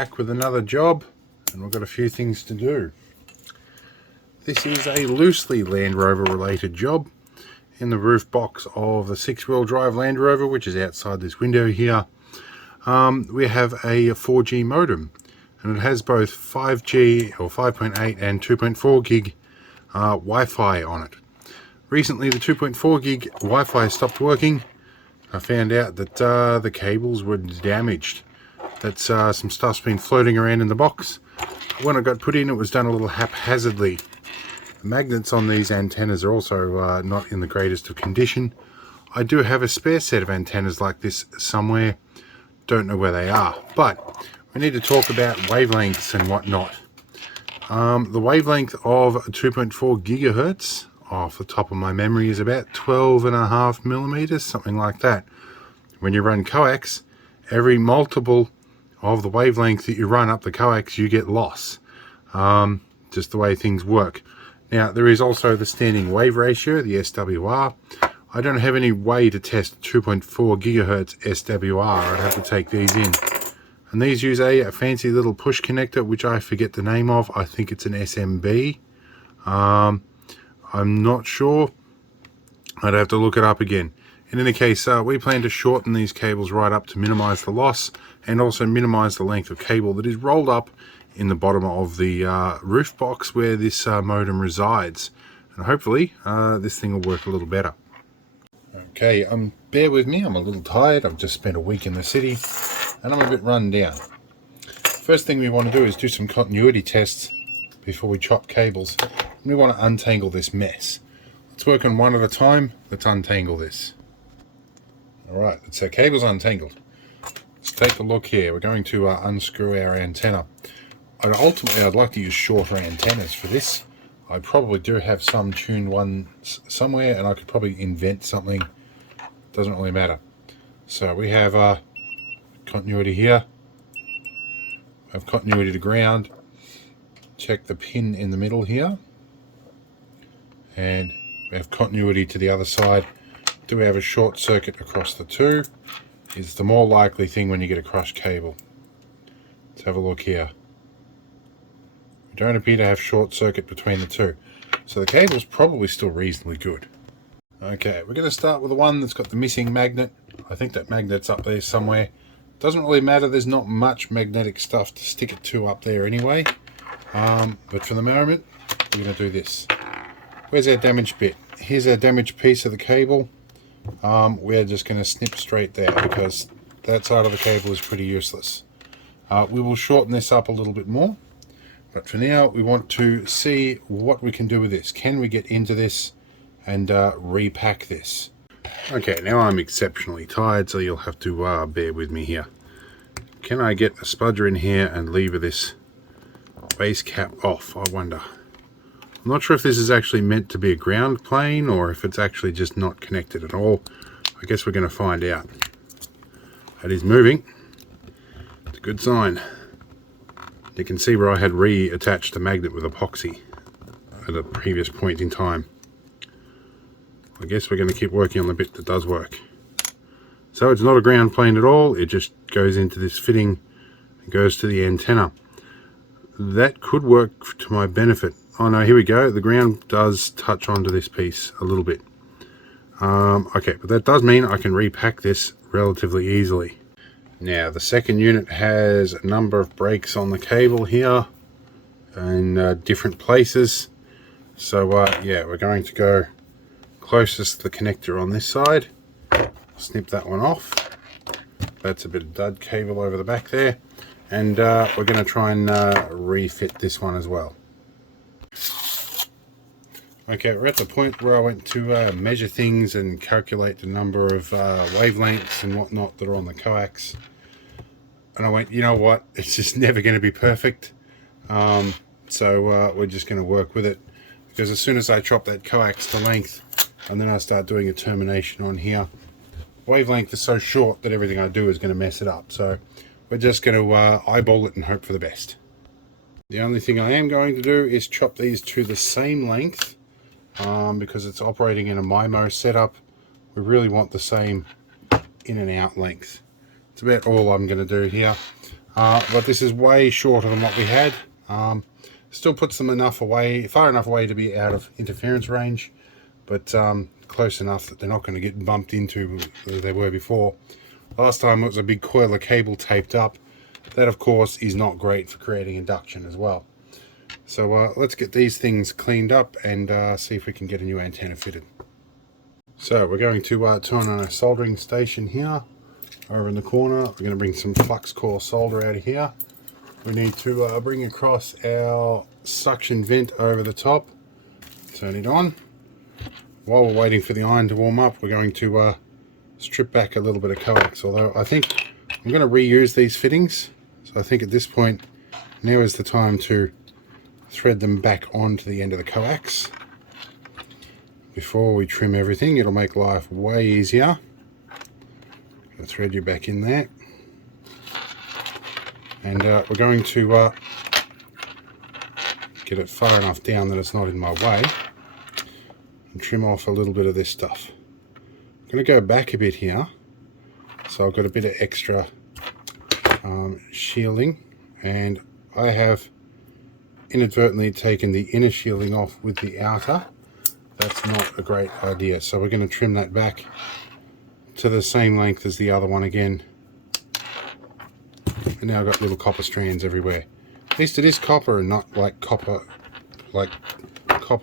back with another job, and we've got a few things to do. This is a loosely Land Rover related job. In the roof box of the 6-wheel drive Land Rover, which is outside this window here, we have a 4G modem, and it has both 5G or 5.8 and 2.4 gig Wi-Fi on it. Recently the 2.4 gig Wi-Fi stopped working. I found out that the cables were damaged. That's some stuff's been floating around in the box. When it got put in, it was done a little haphazardly. The magnets on these antennas are also not in the greatest of condition. I do have a spare set of antennas like this somewhere. Don't know where they are, but we need to talk about wavelengths and whatnot. The wavelength of 2.4 gigahertz off the top of my memory is about 12.5 millimeters, something like that. When you run coax, every multiple of the wavelength that you run up the coax, you get loss. Just the way things work. Now, there is also the standing wave ratio, the SWR. I don't have any way to test 2.4 gigahertz SWR. I'd have to take these in. And these use a fancy little push connector, which I forget the name of. I think it's an SMB. I'm not sure. I'd have to look it up again. In any case, we plan to shorten these cables right up to minimize the loss and also minimize the length of cable that is rolled up in the bottom of the roof box where this modem resides. And hopefully this thing will work a little better. Okay, bear with me, I'm a little tired. I've just spent a week in the city and I'm a bit run down. First thing we want to do is do some continuity tests before we chop cables. We want to untangle this mess. Let's work on one at a time. Let's untangle this. Alright, it's our cables untangled. Let's take a look here. We're going to unscrew our antenna. Ultimately, I'd like to use shorter antennas for this. I probably do have some tuned ones somewhere, and I could probably invent something. Doesn't really matter. So we have continuity here. We have continuity to ground. Check the pin in the middle here. And we have continuity to the other side. Do we have a short circuit across the two? Is the more likely thing when you get a crushed cable. Let's have a look here. We don't appear to have short circuit between the two. So the cable's probably still reasonably good. Okay, we're going to start with the one that's got the missing magnet. I think that magnet's up there somewhere. Doesn't really matter, there's not much magnetic stuff to stick it to up there anyway. But for the moment, we're going to do this. Where's our damaged bit? Here's our damaged piece of the cable. We're just going to snip straight there because that side of the cable is pretty useless. We will shorten this up a little bit more. But for now, we want to see what we can do with this. Can we get into this and repack this? Okay, now I'm exceptionally tired, so you'll have to bear with me here. Can I get a spudger in here and lever this base cap off, I wonder? I'm not sure if this is actually meant to be a ground plane or if it's actually just not connected at all. I guess we're going to find out. It is moving. It's a good sign. You can see where I had reattached the magnet with epoxy at a previous point in time. I guess we're going to keep working on the bit that does work. So it's not a ground plane at all, it just goes into this fitting and goes to the antenna. That could work to my benefit. Oh no, here we go, the ground does touch onto this piece a little bit. Okay, but that does mean I can repack this relatively easily. Now the second unit has a number of breaks on the cable here in different places. So yeah, we're going to go closest to the connector on this side. Snip that one off. That's a bit of dud cable over the back there. And we're going to try and refit this one as well. Okay, we're at the point where I went to measure things and calculate the number of wavelengths and whatnot that are on the coax. And I went, you know what, it's just never going to be perfect. So we're just going to work with it. Because as soon as I chop that coax to length, and then I start doing a termination on here, wavelength is so short that everything I do is going to mess it up. So we're just going to eyeball it and hope for the best. The only thing I am going to do is chop these to the same length. Because it's operating in a MIMO setup, we really want the same in and out length. It's about all I'm going to do here. but this is way shorter than what we had. Still puts them far enough away to be out of interference range, but close enough that they're not going to get bumped into where they were before. Last time it was a big coil of cable taped up. That, of course, is not great for creating induction as well. So let's get these things cleaned up and see if we can get a new antenna fitted. So we're going to turn on a soldering station here. Over in the corner, we're going to bring some flux core solder out of here. We need to bring across our suction vent over the top. Turn it on. While we're waiting for the iron to warm up, we're going to strip back a little bit of coax, although I think I'm going to reuse these fittings. So I think at this point, now is the time to thread them back onto the end of the coax. Before we trim everything, it'll make life way easier. I'll thread you back in there. And we're going to get it far enough down that it's not in my way and trim off a little bit of this stuff. I'm going to go back a bit here, so I've got a bit of extra shielding, and I have inadvertently taken the inner shielding off with the outer. That's not a great idea, so we're going to trim that back to the same length as the other one again. And now I've got little copper strands everywhere. At least it is copper and not like copper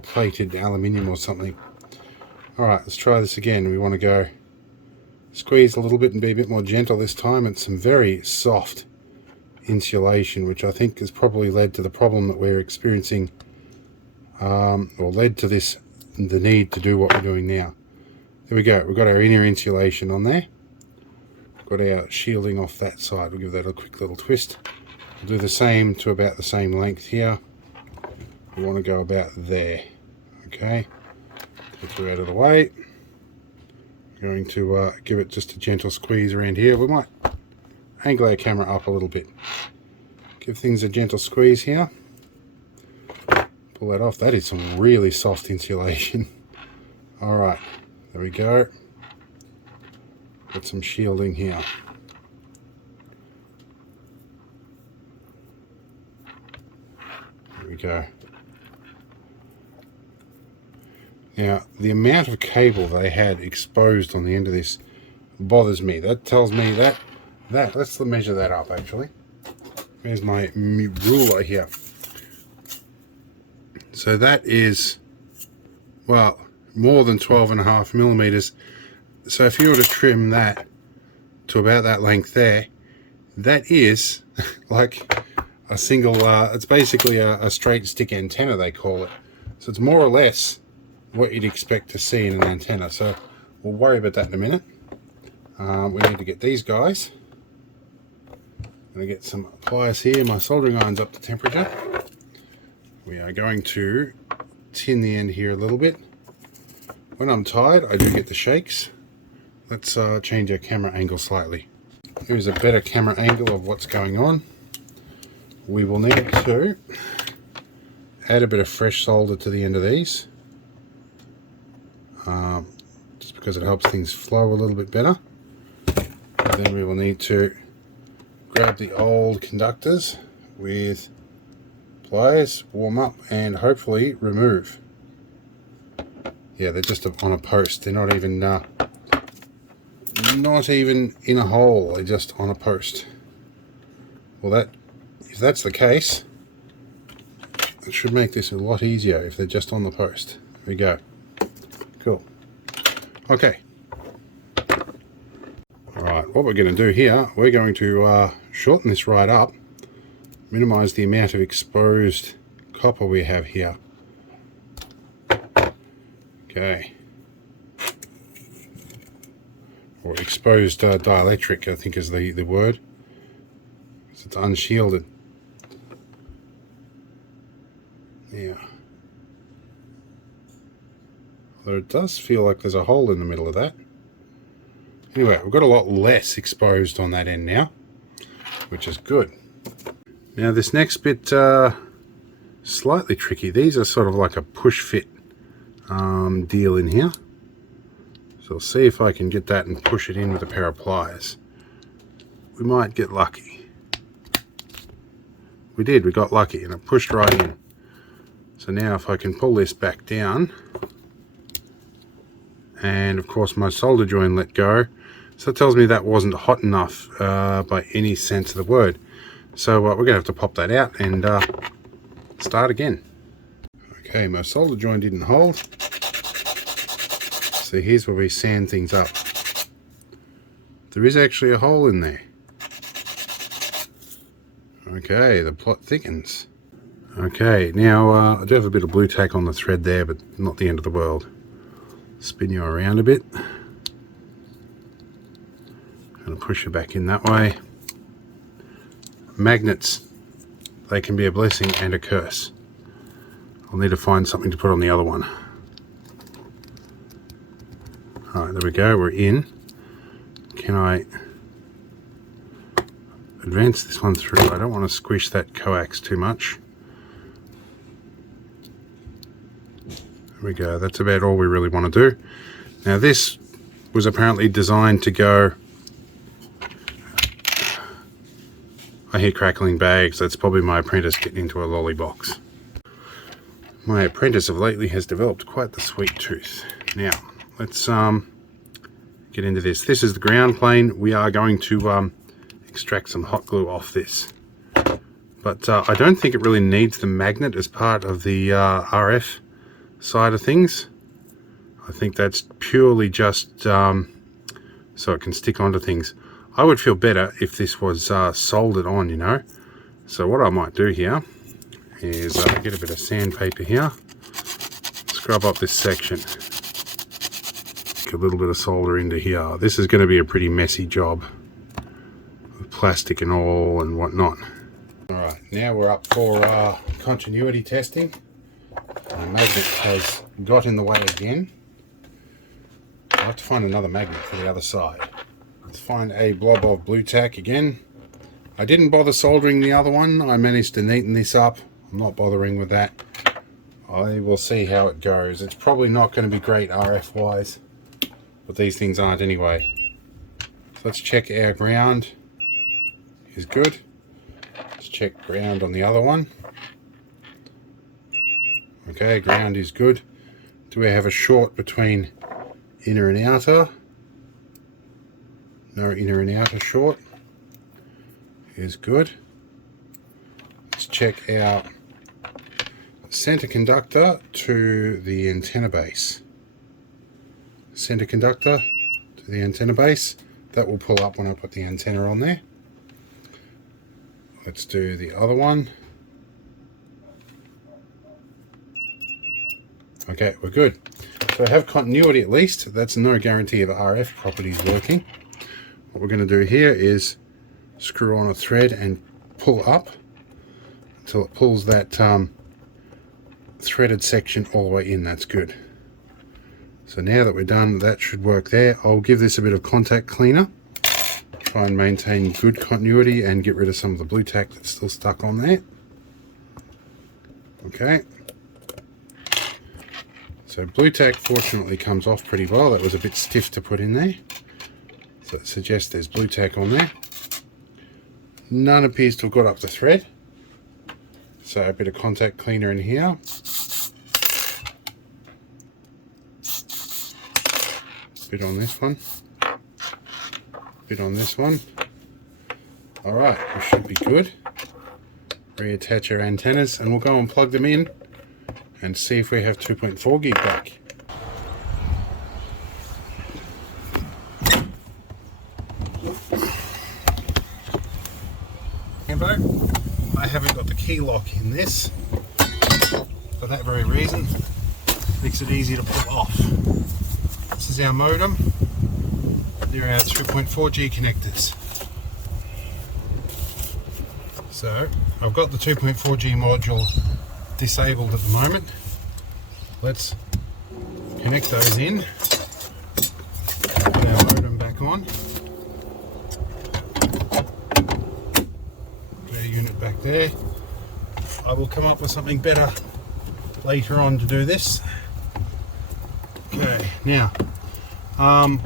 plated aluminium or something. Alright, let's try this again. We want to go squeeze a little bit and be a bit more gentle this time. It's some very soft insulation, which I think has probably led to the problem that we're experiencing, or led to the need to do what we're doing now. There we go. We've got our inner insulation on there. Got our shielding off that side. We'll give that a quick little twist. We'll do the same to about the same length here. We want to go about there. Okay. Get you out of the way. We're going to give it just a gentle squeeze around here. We might angle our camera up a little bit. Give things a gentle squeeze here. Pull that off. That is some really soft insulation. Alright, there we go. Got some shielding here. There we go. Now, the amount of cable they had exposed on the end of this bothers me. That tells me that let's measure that up actually. There's my ruler here. So that is, well, more than 12.5 millimeters. So if you were to trim that to about that length there, that is like a single, it's basically a straight stick antenna, they call it. So it's more or less what you'd expect to see in an antenna. So we'll worry about that in a minute. We need to get these guys. I'm going to get some pliers here. My soldering iron's up to temperature. We are going to tin the end here a little bit. When I'm tired, I do get the shakes. Let's change our camera angle slightly. Here's a better camera angle of what's going on. We will need to add a bit of fresh solder to the end of these, just because it helps things flow a little bit better. And then we will need to grab the old conductors with pliers, warm up, and hopefully remove. Yeah, they're just on a post. They're not even in a hole. They're just on a post. Well, if that's the case, it should make this a lot easier if they're just on the post. There we go. Cool. Okay. Alright, what we're going to do here, we're going to shorten this right up, minimize the amount of exposed copper we have here. Okay. Or exposed dielectric, I think is the word. It's unshielded. Yeah. Although it does feel like there's a hole in the middle of that. Anyway, we've got a lot less exposed on that end now, which is good. Now this next bit, slightly tricky. These are sort of like a push fit deal in here. So I'll see if I can get that and push it in with a pair of pliers. We might get lucky. we did. We got lucky and it pushed right in. So now if I can pull this back down, and of course my solder joint let go, so it tells me that wasn't hot enough by any sense of the word. So we're going to have to pop that out and start again. Okay, my solder joint didn't hold. So here's where we sand things up. There is actually a hole in there. Okay, the plot thickens. Okay, now I do have a bit of blue tack on the thread there, but not the end of the world. Spin you around a bit. And push you back in that way. Magnets, they can be a blessing and a curse. I'll need to find something to put on the other one. Alright, there we go, we're in. Can I advance this one through? I don't want to squish that coax too much. There we go, that's about all we really want to do. Now this was apparently designed to go... I hear crackling bags, that's probably my apprentice getting into a lolly box. My apprentice of lately has developed quite the sweet tooth. Now, let's get into this. This is the ground plane. We are going to extract some hot glue off this. But I don't think it really needs the magnet as part of the RF side of things. I think that's purely just so it can stick onto things. I would feel better if this was soldered on, you know. So what I might do here is get a bit of sandpaper here, scrub up this section, get a little bit of solder into here. This is going to be a pretty messy job with plastic and all and whatnot. Alright, now we're up for continuity testing. The magnet has got in the way again. I'll have to find another magnet for the other side. Let's find a blob of blue tack again. I didn't bother soldering the other one. I managed to neaten this up. I'm not bothering with that. I will see how it goes. It's probably not going to be great RF wise, but these things aren't anyway. So let's check our ground is good. Let's check ground on the other one. Okay, ground is good. Do we have a short between inner and outer? No inner and outer short. Is good. Let's check our center conductor to the antenna base. Center conductor to the antenna base. That will pull up when I put the antenna on there. Let's do the other one. Okay, we're good. So I have continuity at least. That's no guarantee of RF properties working. What we're going to do here is screw on a thread and pull up until it pulls that threaded section all the way in. That's good. So now that we're done, that should work there. I'll give this a bit of contact cleaner, try and maintain good continuity and get rid of some of the blue tack that's still stuck on there. Okay, so blue tack fortunately comes off pretty well. That was a bit stiff to put in there, so it suggests there's blue tack on there. None appears to have got up the thread, so a bit of contact cleaner in here. Bit on this one, bit on this one. Alright, we should be good. Reattach our antennas and we'll go and plug them in and see if we have 2.4 gig back. I haven't got the key lock in this for that very reason. Makes it easy to pull off. This is our modem. They're our 3.4G connectors. So I've got the 2.4G module disabled at the moment. Let's connect those in. Put our modem back on. Put our unit back there. I will come up with something better later on to do this. Okay, now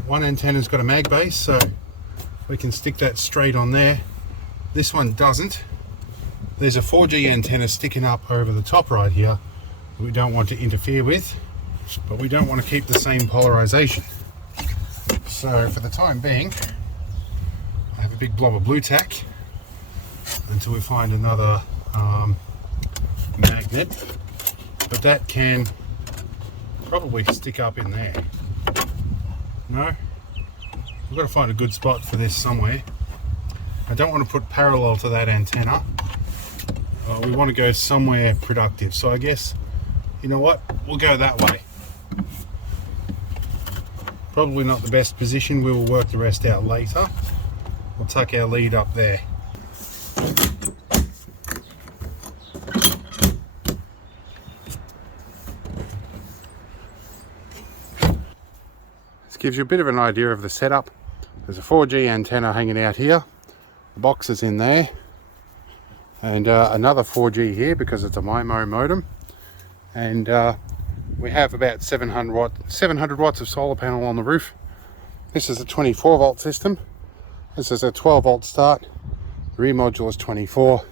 one antenna's got a mag base, so we can stick that straight on there. This one doesn't. There's a 4G antenna sticking up over the top right here that we don't want to interfere with, but we don't want to keep the same polarization. So for the time being, I have a big blob of blue tack until we find another magnet, but that can probably stick up in there. No? We've got to find a good spot for this somewhere. I don't want to put parallel to that antenna. We want to go somewhere productive, so I guess, you know what, we'll go that way. Probably not the best position, we will work the rest out later. We'll tuck our lead up there. This gives you a bit of an idea of the setup. There's a 4G antenna hanging out here, the box is in there, and another 4G here because it's a MIMO modem, and we have about 700 watts of solar panel on the roof. This is a 24 volt system. This is a 12 volt start. The rear module is 24,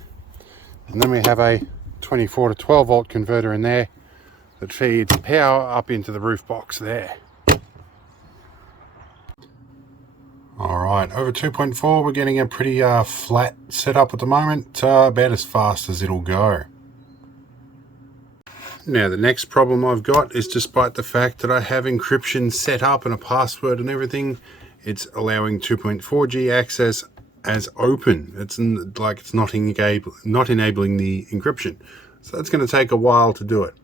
and then we have a 24 to 12 volt converter in there that feeds power up into the roof box there. Alright, over 2.4 we're getting a pretty flat setup at the moment, about as fast as it'll go. Now the next problem I've got is, despite the fact that I have encryption set up and a password and everything, it's allowing 2.4G access as open. It's not enabling the encryption. So that's going to take a while to do it.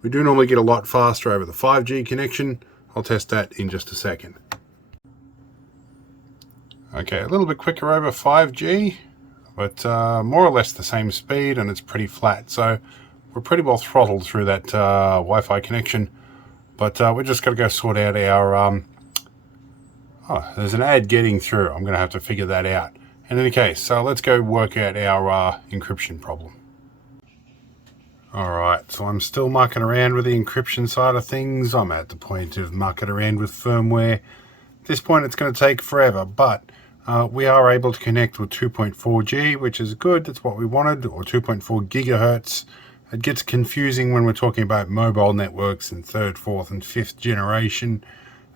We do normally get a lot faster over the 5G connection. I'll test that in just a second. Okay, a little bit quicker over 5G, but more or less the same speed, and it's pretty flat. So we're pretty well throttled through that Wi-Fi connection, but we're just got to go sort out our... oh, there's an ad getting through. I'm going to have to figure that out. In any case, so let's go work out our encryption problem. Alright, so I'm still mucking around with the encryption side of things. I'm at the point of mucking around with firmware. At this point it's going to take forever, but we are able to connect with 2.4G, which is good. That's what we wanted, or 2.4 gigahertz. It gets confusing when we're talking about mobile networks in third, fourth and fifth generation.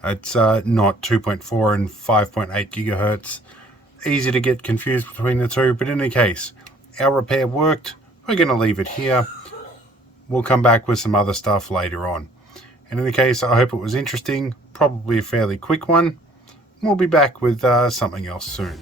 It's not 2.4 and 5.8 gigahertz. Easy to get confused between the two, but in any case, our repair worked. We're going to leave it here. We'll come back with some other stuff later on. In any case, I hope it was interesting, probably a fairly quick one. We'll be back with something else soon.